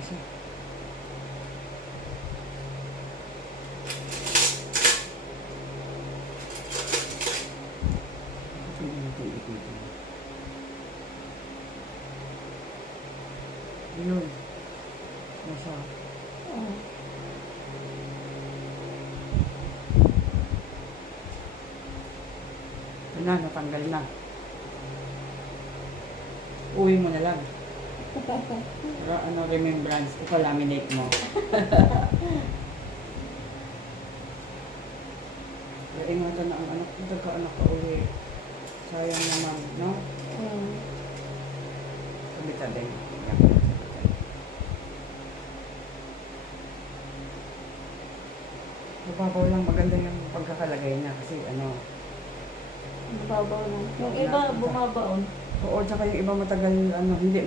siya. Yun. Nasa. Oo. Ito na, natanggal na. Uwi mo na lang. Para ano, remembrance. Ipa-laminate mo. Kaya ingatan na ang anak ko. Nagka-anak ka uwi. Sayang naman, no? Tabi-tabi. Mababaw lang, maganda yung pagkakalagay niya kasi ano. Babaw lang. Yung iba bumabaon. Oo, tsaka yung iba matagal, ano, hindi